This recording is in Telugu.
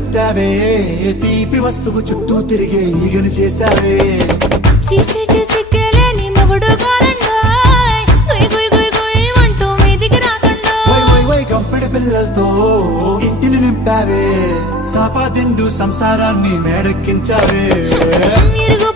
పెట్టావే, తీపి వస్తువు చుట్టూ తిరిగే ఈగలు చేశావే. చీచి సిగ్గలేని మొగుడు గారండోయ్, గుయ్ గుయ్ గుయ్ గుయ్ అంటూ మీదికి రాకండో. వై వై వై గంపెడి పిల్లలతో ఇంటిని నింపావే, సాపా దిండు సంసారాన్ని మేడెక్కించావే. ఇరుగు